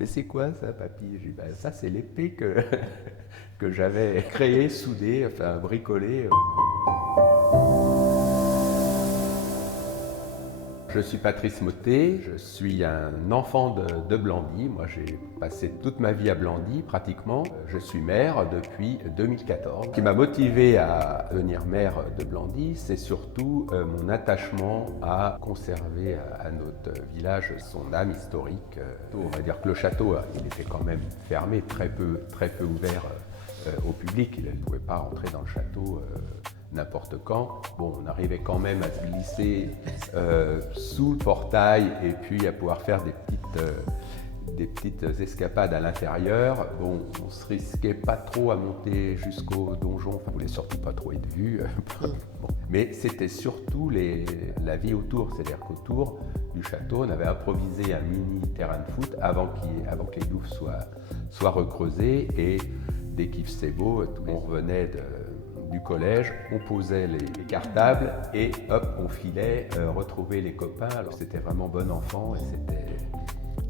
Mais c'est quoi ça, papy? J'ai dit, ben, ça c'est l'épée que j'avais créée, soudée, enfin bricolée. Je suis Patrice Mottet, je suis un enfant de Blandy. Moi j'ai passé toute ma vie à Blandy pratiquement. Je suis maire depuis 2014. Ce qui m'a motivé à devenir maire de Blandy, c'est surtout mon attachement à conserver à notre village son âme historique. On va dire que le château, il était quand même fermé, très peu ouvert au public. Il ne pouvait pas rentrer dans le château n'importe quand. Bon, on arrivait quand même à se glisser sous le portail et puis à pouvoir faire des petites escapades à l'intérieur. Bon, on se risquait pas trop à monter jusqu'au donjon, on voulait surtout pas trop être vu. Bon. Mais c'était surtout la vie autour, c'est-à-dire qu'autour du château, on avait improvisé un mini terrain de foot avant que les douves soient recreusées, et dès qu'il faisait beau, on revenait du collège, on posait les cartables et hop, on filait retrouver les copains. Alors c'était vraiment bon enfant et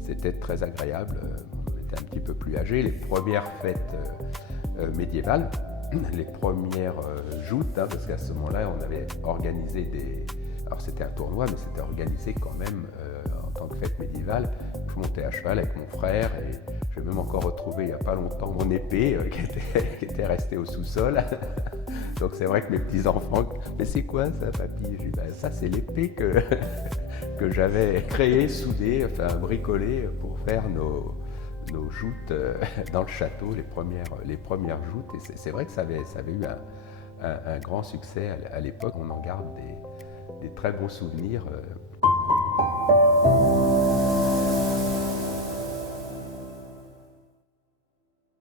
c'était très agréable. On était un petit peu plus âgés. Les premières fêtes médiévales, les premières joutes, hein, parce qu'à ce moment-là, on avait organisé des... Alors c'était un tournoi, mais c'était organisé quand même en tant que fête médiévale. Je montais à cheval avec mon frère et j'ai même encore retrouvé il n'y a pas longtemps mon épée qui était restée au sous-sol. Donc c'est vrai que mes petits-enfants, mais c'est quoi ça, papy? J'ai dit, ben, ça c'est l'épée que j'avais créée, soudée, enfin bricolée pour faire nos joutes dans le château, les premières joutes. Et c'est vrai que ça avait eu un grand succès à l'époque. On en garde des très bons souvenirs.